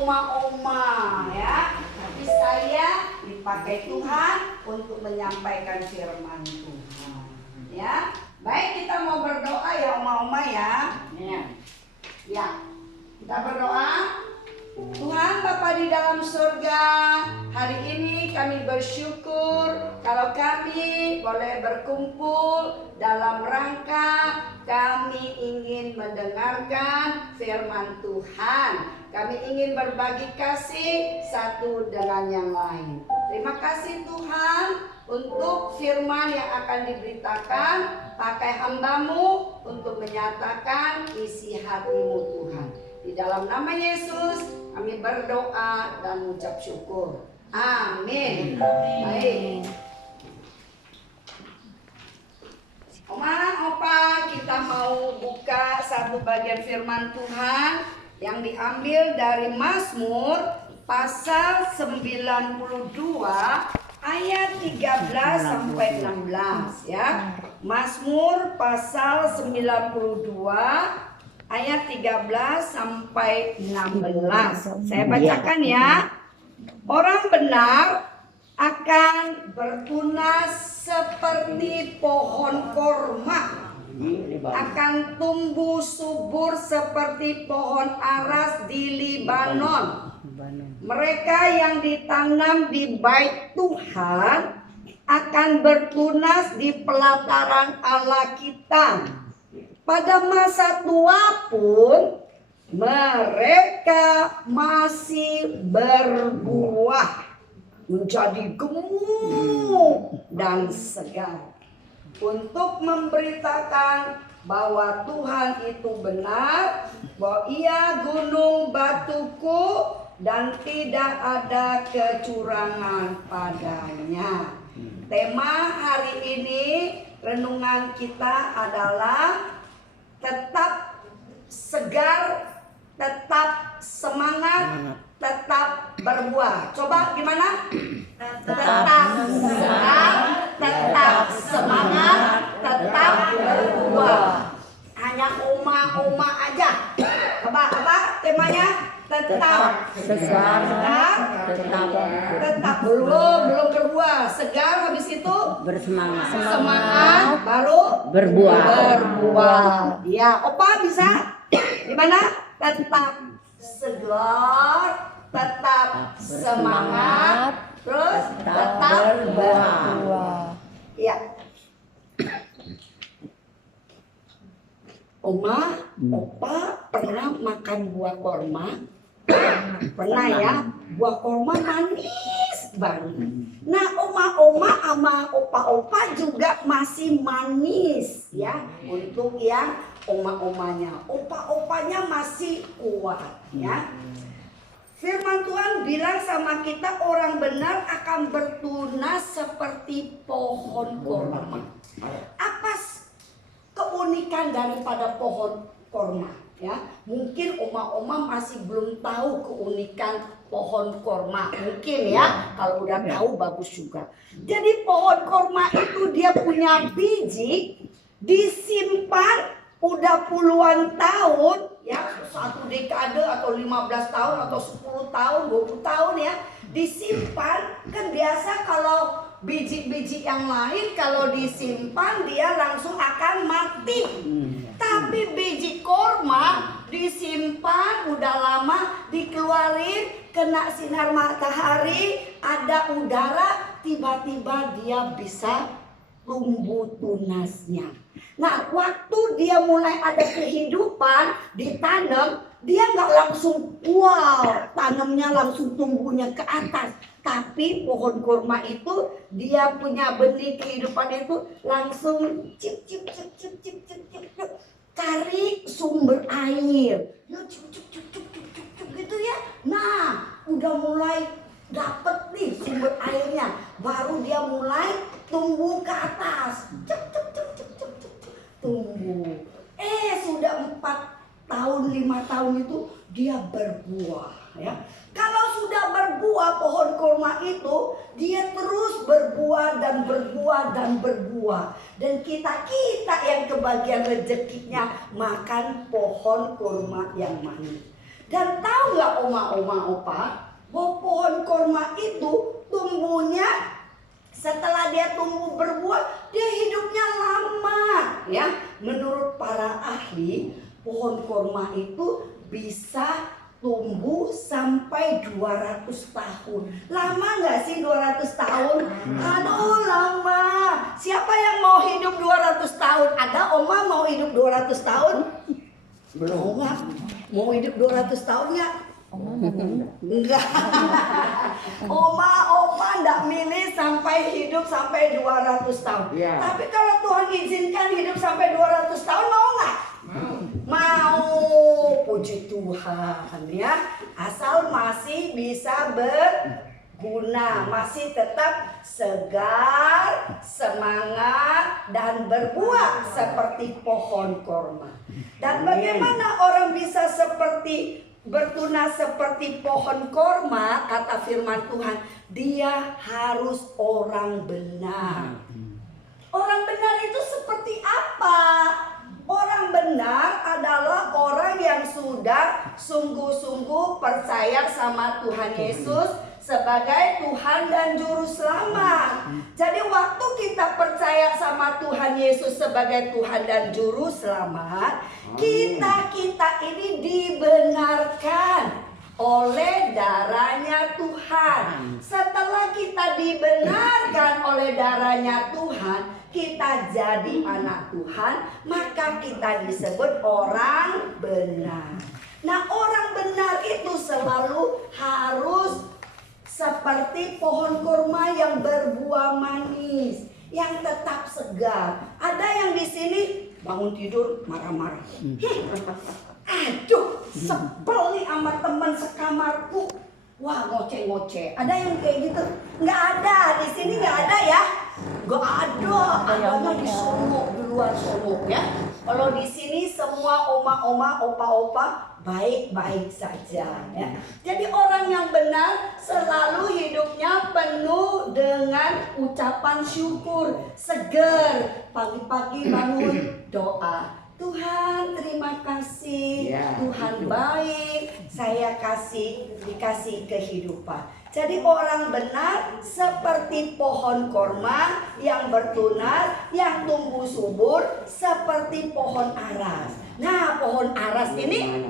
oma-oma ya, tapi saya dipakai Tuhan untuk menyampaikan firman Tuhan ya. Baik, kita mau berdoa ya oma-oma ya. Ya, kita berdoa. Tuhan Bapa di dalam surga, hari ini kami bersyukur kalau kami boleh berkumpul dalam rangka kami ingin mendengarkan firman Tuhan. Kami ingin berbagi kasih satu dengan yang lain. Terima kasih Tuhan untuk firman yang akan diberitakan. Pakai hamba-Mu untuk menyatakan isi hati-Mu Tuhan. Di dalam nama Yesus kami berdoa dan mengucap syukur. Amin. Baik. Oma, Opa, kita mau buka satu bagian firman Tuhan yang diambil dari Mazmur pasal 92 ayat 13 sampai 16 ya. Mazmur pasal 92 ayat 13 sampai 16. Saya bacakan ya. Orang benar akan bertunas seperti pohon korma akan tumbuh subur seperti pohon aras di Libanon. Mereka yang ditanam di bait Tuhan akan bertunas di pelataran Allah kita. Pada masa tua pun mereka masih berbuah, menjadi gemuk dan segar, untuk memberitakan bahwa Tuhan itu benar, bahwa Ia gunung batuku dan tidak ada kecurangan padanya. Tema hari ini renungan kita adalah tetap segar, tetap semangat, tetap berbuah. Coba gimana? Tetap segar, tetap semangat, tetap berbuah. Hanya oma aja. Apa temanya? Tetap segar, tetap belum berbuah. Segar, habis itu semangat, baru berbuah. Ya, opa bisa? Gimana? Tetap segar, tetap semangat, terus tetap berbuah. Ya. Oma, opa pernah makan buah korma? Pernah ya? Buah korma manis banget. Nah, oma-oma sama opa-opa juga masih manis ya. Untuk yang oma-omanya, opa-opanya masih kuat ya. Firman Tuhan bilang sama kita, orang benar akan bertunas seperti pohon korma. Apa keunikan daripada pohon korma ya? Mungkin oma-oma masih belum tahu keunikan pohon korma. Mungkin ya, kalau udah tahu bagus juga. Jadi pohon korma itu dia punya biji, disimpan udah puluhan tahun ya, 1 dekade atau 15 tahun atau 10 tahun, 20 tahun ya, disimpan. Kan biasa kalau biji-biji yang lain kalau disimpan dia langsung akan mati. Tapi biji korma disimpan udah lama, dikeluarin, kena sinar matahari, ada udara, tiba-tiba dia bisa tumbuh tunasnya. Nah, waktu dia mulai ada kehidupan, ditanam, dia nggak langsung wow, tanamnya langsung tumbuhnya ke atas. Tapi pohon kurma itu dia punya benih kehidupan itu langsung cip cari sumber air. Ya cip gitu ya. Nah, udah mulai dapet nih sumber airnya, baru dia mulai tumbuh ke atas. Tumbuh. Sudah 4 tahun 5 tahun itu dia berbuah ya. Kalau sudah berbuah pohon kurma itu, dia terus berbuah dan berbuah dan berbuah. Dan kita yang kebagian rezekinya makan pohon kurma yang manis. Dan tahu nggak oma opa, bahwa pohon kurma itu tumbuhnya, setelah dia tumbuh berbuah, dia hidupnya lama ya. Menurut para ahli, pohon kurma itu bisa tumbuh sampai 200 tahun. Lama nggak sih 200 tahun? Aduh lama. Siapa yang mau hidup 200 tahun? Ada oma mau hidup 200 tahun? Belum. Mau hidup 200 tahun nggak? Enggak. Oma enggak milih sampai hidup sampai 200 tahun. Ya. Tapi kalau Tuhan izinkan hidup sampai 200 tahun, mau nggak? Mau. Puji Tuhan ya. Asal masih bisa berguna, masih tetap segar, semangat dan berbuah seperti pohon korma. Dan bagaimana orang bisa bertunas seperti pohon korma? Kata firman Tuhan, dia harus orang benar. Orang benar itu seperti apa? Orang benar adalah orang yang sudah sungguh-sungguh percaya sama Tuhan Yesus sebagai Tuhan dan Juru Selamat. Jadi waktu kita percaya sama Tuhan Yesus sebagai Tuhan dan Juru Selamat, kita ini dibenarkan oleh darahnya Tuhan. Setelah kita dibenarkan oleh darahnya Tuhan, kita jadi anak Tuhan, maka kita disebut orang benar. Nah, orang benar itu selalu harus seperti pohon kurma yang berbuah manis, yang tetap segar. Ada yang di sini bangun tidur marah-marah. Aduh, sebel nih sama teman sekamarku. Wah, ngoceh-ngoceh. Ada yang kayak gitu? Nggak ada, di sini nggak ada ya? Nggak ada, adanya di sono, di luar sono ya. Kalau di sini semua oma-oma, opa-opa baik-baik saja ya. Jadi orang yang benar selalu hidupnya penuh dengan ucapan syukur, seger. Pagi-pagi bangun doa. Tuhan terima kasih, Tuhan baik, saya dikasih kehidupan. Jadi orang benar seperti pohon korma yang bertunar, yang tumbuh subur seperti pohon aras. Nah, pohon aras ini,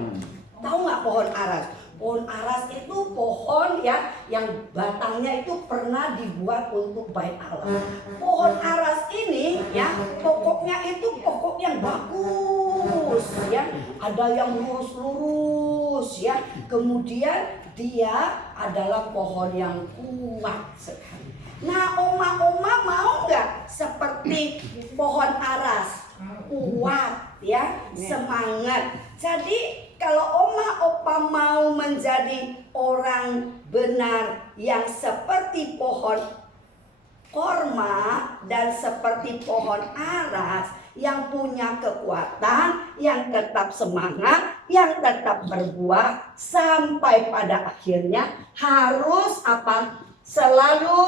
tahu nggak pohon aras? Pohon aras itu pohon ya, yang batangnya itu pernah dibuat untuk bait Allah. Pohon aras ini ya, pokoknya itu pokok yang bagus ya. Ada yang lurus-lurus ya. Kemudian dia adalah pohon yang kuat sekali. Nah, oma-oma mau nggak seperti pohon aras? Kuat ya, semangat. Jadi kalau oma opa mau menjadi orang benar yang seperti pohon korma dan seperti pohon aras yang punya kekuatan, yang tetap semangat, yang tetap berbuah sampai pada akhirnya harus apa? Selalu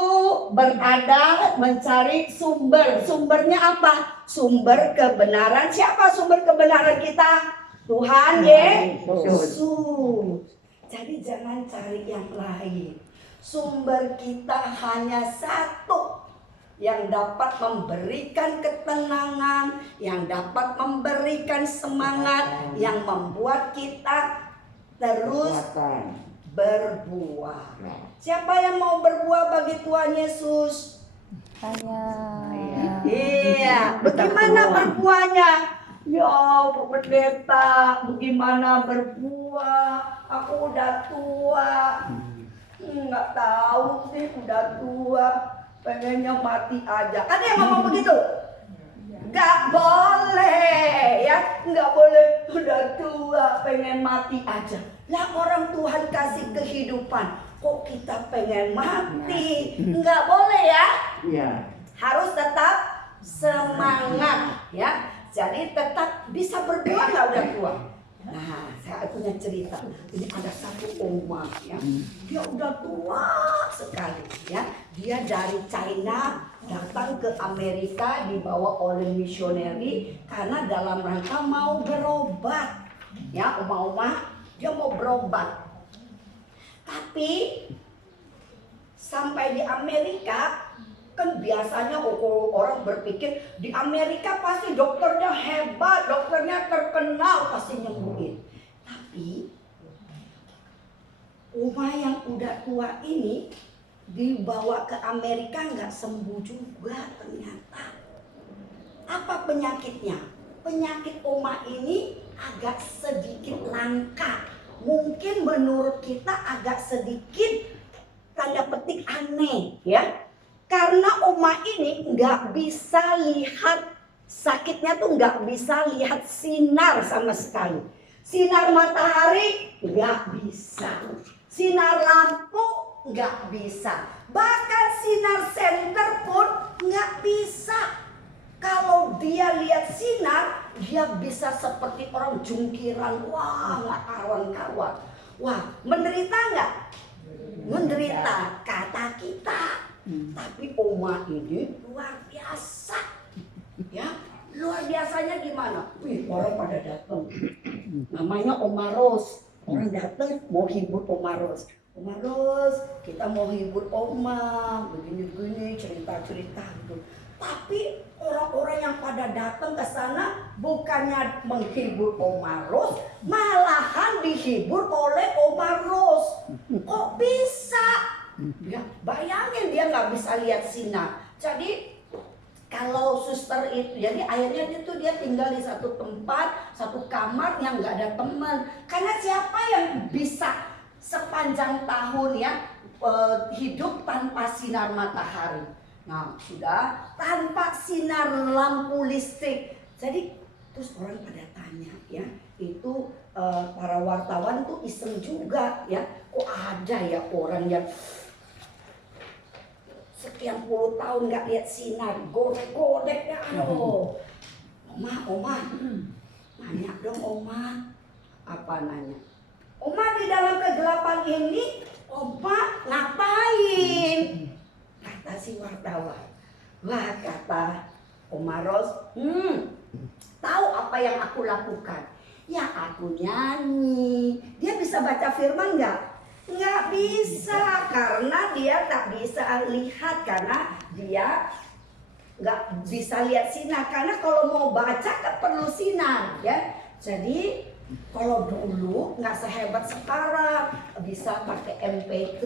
berada mencari sumber. Sumbernya apa? Sumber kebenaran. Siapa sumber kebenaran kita? Tuhan Yesus. Jadi jangan cari yang lain. Sumber kita hanya satu yang dapat memberikan ketenangan, yang dapat memberikan semangat, yang membuat kita terus berbuah. Siapa yang mau berbuah bagi Tuhan Yesus? Saya. Iya, bagaimana berbuahnya? Ya, Pak Pendeta, bagaimana berbuah? Aku udah tua. Nggak tahu sih, udah tua. Pengennya mati aja. Ada yang ngomong begitu? Nggak boleh ya, nggak boleh. Udah tua, pengen mati aja. Lah orang Tuhan kasih kehidupan, kok kita pengen mati? Nggak boleh ya? Iya. Harus tetap semangat ya. Jadi tetap bisa berbuah nggak udah tua. Nah, saya punya cerita. Ini ada satu oma ya, dia udah tua sekali ya. Dia dari China datang ke Amerika dibawa oleh misioneri karena dalam rangka mau berobat. Ya, oma-oma dia mau berobat. Tapi sampai di Amerika, kan biasanya orang berpikir di Amerika pasti dokternya hebat, dokternya terkenal, pasti nyembuhin. Tapi oma yang udah tua ini dibawa ke Amerika nggak sembuh juga ternyata. Apa penyakitnya? Penyakit oma ini agak sedikit langka. Mungkin menurut kita agak sedikit tanda petik aneh ya. Karena oma ini nggak bisa lihat sakitnya tuh nggak bisa lihat sinar sama sekali. Sinar matahari nggak bisa. Sinar lampu nggak bisa. Bahkan sinar senter pun nggak bisa. Kalau dia lihat sinar, dia bisa seperti orang jungkiran. Wah, nggak karuan-karuan. Wah, menderita nggak? Menderita, kata kita. Tapi oma ini luar biasa ya. Luar biasanya gimana? Wih, orang pada datang. Namanya Oma Ros. Orang datang mau hibur Oma Ros. Oma Ros, kita mau hibur Oma, begini-begini, cerita-cerita gitu. Tapi orang-orang yang pada datang ke sana bukannya menghibur Oma Ros, malahan dihibur oleh Oma Ros. Kok bisa? Ya, bayangin dia nggak bisa lihat sinar. Jadi kalau suster itu, jadi akhirnya itu dia tinggal di satu tempat, satu kamar yang nggak ada teman. Karena siapa yang bisa sepanjang tahun ya hidup tanpa sinar matahari? Nah, sudah tanpa sinar lampu listrik. Jadi terus orang pada tanya ya, itu para wartawan tuh iseng juga ya, kok ada ya orang yang sekian puluh tahun nggak lihat sinar, godek-godek ya, aduh. Oma, nanya dong Oma. Apa nanya? Oma, di dalam kegelapan ini Oma ngapain? Kata si wartawan. Wah, kata Oma Ros, tahu apa yang aku lakukan? Ya aku nyanyi. Dia bisa baca firman nggak? Nggak bisa, karena dia tak bisa lihat, karena dia nggak bisa lihat sinar. Karena kalau mau baca kan perlu sinar ya. Jadi kalau dulu nggak sehebat sekarang, bisa pakai MP3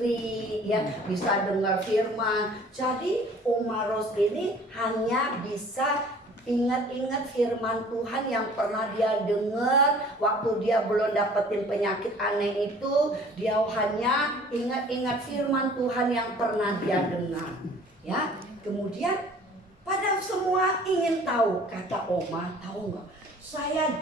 ya, bisa dengar firman. Jadi Oma Ros ini hanya bisa ingat-ingat firman Tuhan yang pernah dia dengar waktu dia belum dapetin penyakit aneh itu. Dia hanya ingat-ingat firman Tuhan yang pernah dia dengar ya. Kemudian pada semua ingin tahu, kata Oma, tahu nggak? Saya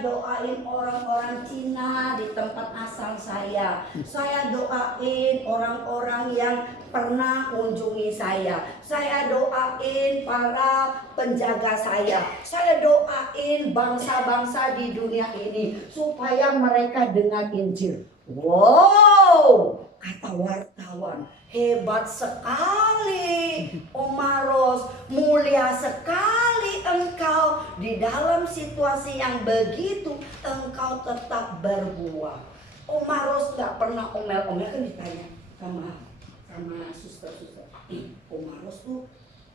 doain orang-orang Cina di tempat asal saya. Saya doain orang-orang yang pernah kunjungi saya. Saya doain para penjaga saya. Saya doain bangsa-bangsa di dunia ini supaya mereka dengar Injil. Wow, kata wartawan, hebat sekali Oma Ros, mulia sekali engkau. Di dalam situasi yang begitu engkau tetap berbuah. Oma Ros gak pernah omel-omel, kan ditanya sama suster-suster, Oma Ros tuh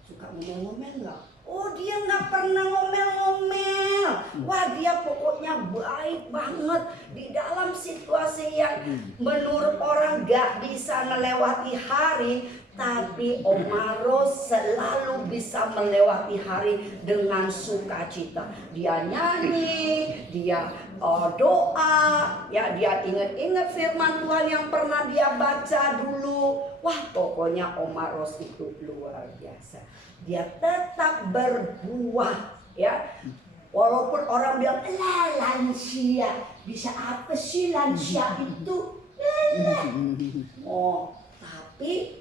suka ngomel-ngomel gak? Oh, dia gak pernah ngomel-ngomel. Wah, dia pokoknya baik banget. Di dalam situasi yang menurut orang gak bisa melewati hari, tapi Oma Ros selalu bisa melewati hari dengan sukacita. Dia nyanyi, dia doa, ya, dia ingat-ingat firman Tuhan yang pernah dia baca dulu. Wah, pokoknya Oma Ros itu luar biasa. Dia tetap berbuah, ya. Walaupun orang bilang, lansia, bisa apa sih lansia itu? Oh, tapi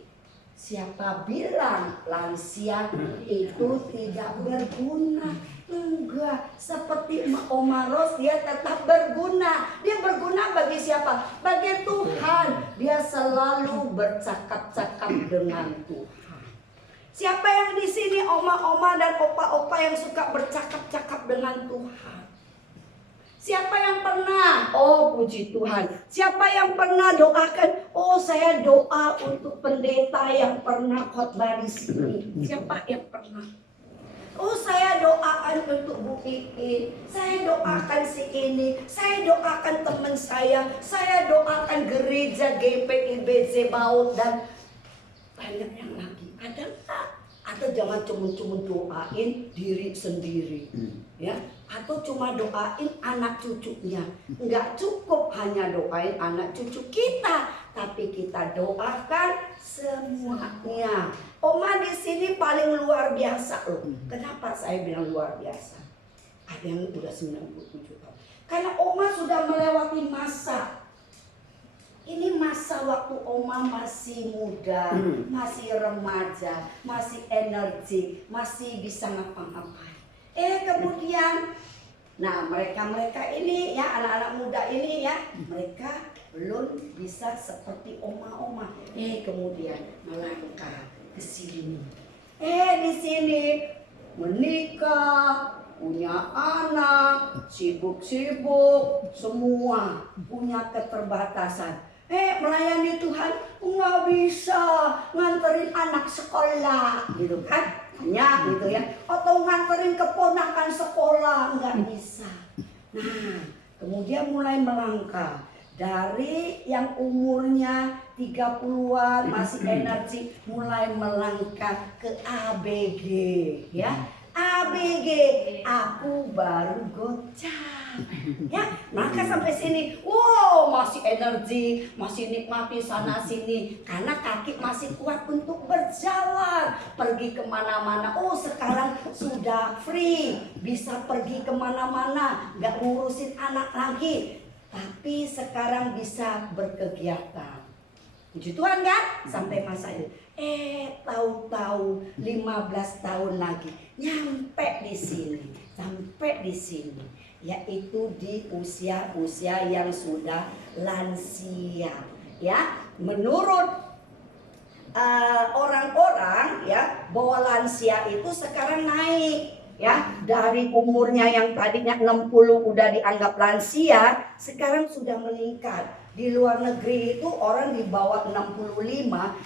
siapa bilang lansia itu tidak berguna? Enggak, seperti Oma Ros, dia tetap berguna. Dia berguna bagi siapa? Bagi Tuhan. Dia selalu bercakap-cakap dengan Tuhan. Siapa yang di sini oma-oma dan opa-opa yang suka bercakap-cakap dengan Tuhan? Siapa yang pernah? Oh, puji Tuhan. Siapa yang pernah doakan? Oh, saya doa untuk pendeta yang pernah khotbah di sini. Siapa yang pernah? Oh, saya doakan untuk Bu Iin. Saya doakan si ini. Saya doakan teman saya doakan gereja GPIB Zebaot dan banyak yang lagi. Ada nggak? Atau jangan cuma doain diri sendiri, ya? Atau cuma doain anak cucunya. Nggak cukup hanya doain anak cucu kita, tapi kita doakan semuanya. Oma di sini paling luar biasa loh. Kenapa saya bilang luar biasa? Ada yang udah 97 tahun. Karena Oma sudah melewati masa. Ini masa waktu Oma masih muda, masih remaja, masih energi, masih bisa ngapa-ngapain. Kemudian, nah mereka ini ya, anak-anak muda ini ya, mereka belum bisa seperti oma-oma. Kemudian melangkah ke sini. Di sini menikah, punya anak, sibuk-sibuk, semua punya keterbatasan. Melayani Tuhan nggak bisa nganterin anak sekolah gitu kan, hanya gitu ya, atau nganterin keponakan sekolah, nggak bisa. Nah, kemudian mulai melangkah dari yang umurnya 30-an masih energi, mulai melangkah ke ABG ya. ABG, aku baru gocap ya. Maka sampai sini, wow, masih energi, masih nikmati sana sini, karena kaki masih kuat untuk berjalan, pergi kemana-mana. Oh, sekarang sudah free, bisa pergi kemana-mana, nggak ngurusin anak lagi, tapi sekarang bisa berkegiatan. Puji Tuhan kan? Sampai masa itu. Tahu-tahu 15 tahun lagi nyampe di sini, sampai di sini, yaitu di usia-usia yang sudah lansia. Ya, menurut orang-orang ya, bahwa lansia itu sekarang naik. Ya, dari umurnya yang tadinya 60 udah dianggap lansia, sekarang sudah meningkat. Di luar negeri itu orang di bawah 65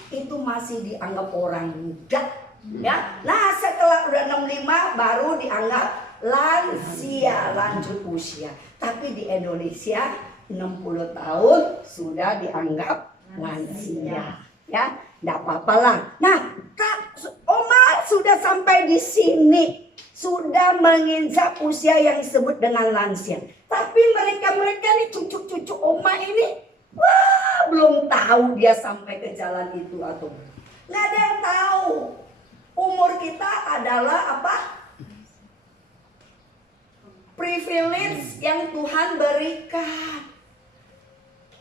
itu masih dianggap orang muda. Ya, nah setelah udah 65 baru dianggap lansia, lanjut usia. Tapi di Indonesia 60 tahun sudah dianggap lansia. Ya, enggak apa-apalah. Nah, Kak, Oma sudah sampai di sini, sudah menginjak usia yang disebut dengan lansia. Tapi mereka ini cucu-cucu Oma ini, wah, belum tahu dia sampai ke jalan itu atau nggak ada yang tahu. Umur kita adalah apa? Privilege yang Tuhan berikan.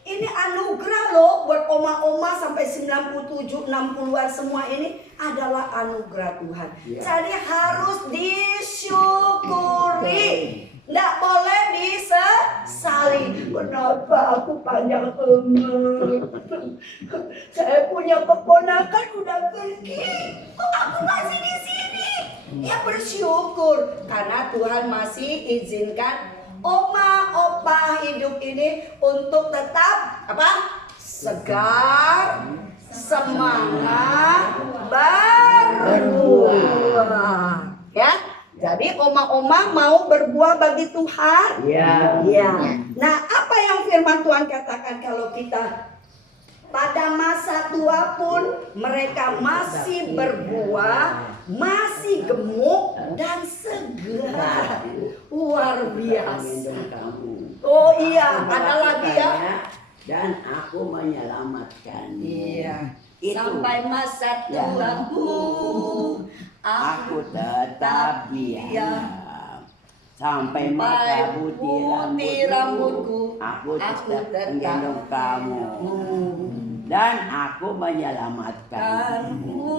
Ini anugerah loh buat oma-oma sampai 97, 60-an semua ini adalah anugerah Tuhan. Jadi harus disyukuri. Nggak boleh disesali. Kenapa aku panjang umur? Saya punya keponakan udah pergi, aku masih di sini. Ya bersyukur karena Tuhan masih izinkan oma, opa hidup ini untuk tetap apa? Segar, semangat, berbuah. Ya. Jadi oma-oma mau berbuah bagi Tuhan. Ya. Nah, apa yang firman Tuhan katakan kalau kita pada masa tua pun mereka masih berbuah, masih gemuk dan segar. Luar biasa. Oh iya, ada lagi ya. Dan aku menyelamatkan. Iya. Itu. Sampai masa tuaku, aku tetap diam. Sampai masa putih rambutku, aku tetap menggendong kamu. Dan aku menyelamatkanmu.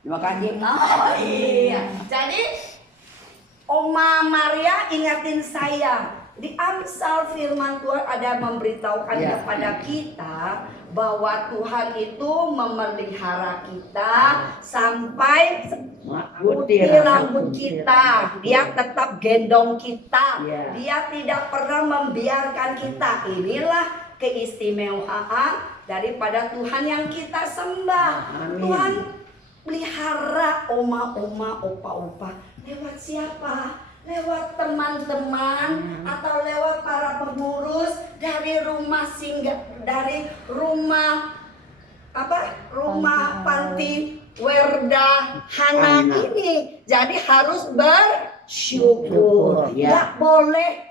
Terima kasih. Oh iya. Jadi Oma Maria ingatin saya, di Amsal firman Tuhan ada memberitahukan kepada kita bahwa Tuhan itu memelihara kita sampai putih rambut kita. Dia tetap gendong kita. Dia tidak pernah membiarkan kita. Inilah keistimewaan daripada Tuhan yang kita sembah. Amin. Tuhan pelihara oma-oma, opa-opa. Lewat siapa? Lewat teman-teman atau lewat para pengurus dari rumah dari rumah apa? Rumah panti Werda Hana ini. Jadi harus bersyukur. Tidak boleh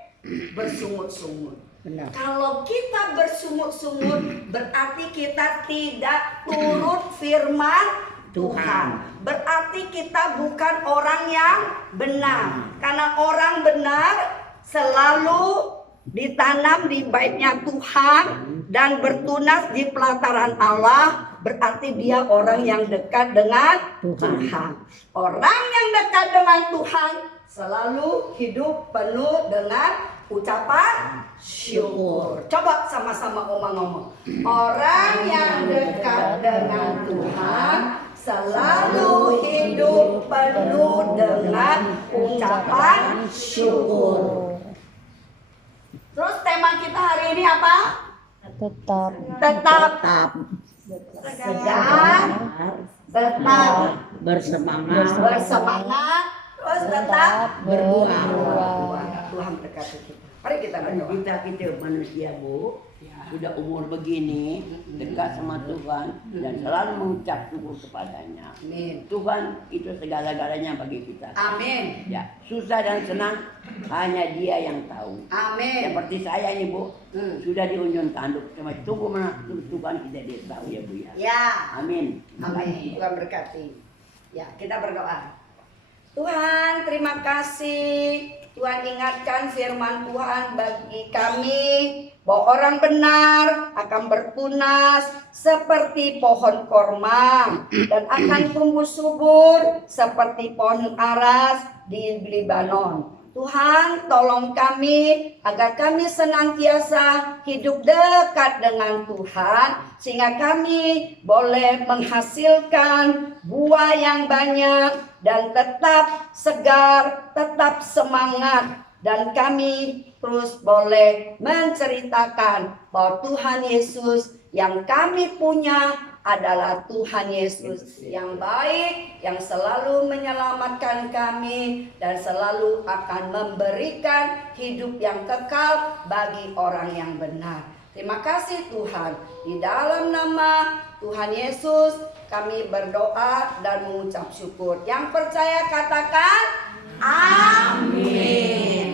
bersungut-sungut. Kalau kita bersungut-sungut berarti kita tidak turut firman Tuhan. Berarti kita bukan orang yang benar. Karena orang benar selalu ditanam di baitnya Tuhan dan bertunas di pelataran Allah. Berarti dia orang yang dekat dengan Tuhan. Orang yang dekat dengan Tuhan selalu hidup penuh dengan ucapan syukur. Coba sama-sama ngomong. Orang yang dekat dengan Tuhan selalu hidup penuh dengan ucapan syukur. Terus tema kita hari ini apa? tetap segar, tetap bersemangat, bersemangat, terus tetap berbuah. Tuhan berkati kita. Mari kita berdoa. Kita manusia, Bu, sudah umur begini, dekat sama Tuhan dan selalu mengucap syukur kepadanya. Amin. Tuhan itu segala-galanya bagi kita. Amin. Ya, susah dan senang hanya Dia yang tahu. Amin. Seperti saya ini, Bu, sudah diunjun tanduk, cuma tunggu mana Tuhan tidak dia tahu ya, Bu ya. Ya. Amin. Amin. Tuhan berkati. Ya, kita berdoa. Tuhan, terima kasih. Tuhan ingatkan firman Tuhan bagi kami bahwa orang benar akan bertunas seperti pohon korma dan akan tumbuh subur seperti pohon aras di Libanon. Tuhan, tolong kami agar kami senantiasa hidup dekat dengan Tuhan sehingga kami boleh menghasilkan buah yang banyak dan tetap segar, tetap semangat, dan kami terus boleh menceritakan bahwa Tuhan Yesus yang kami punya adalah Tuhan Yesus yang baik, yang selalu menyelamatkan kami dan selalu akan memberikan hidup yang kekal bagi orang yang benar. Terima kasih Tuhan. Di dalam nama Tuhan Yesus kami berdoa dan mengucap syukur. Yang percaya katakan amin.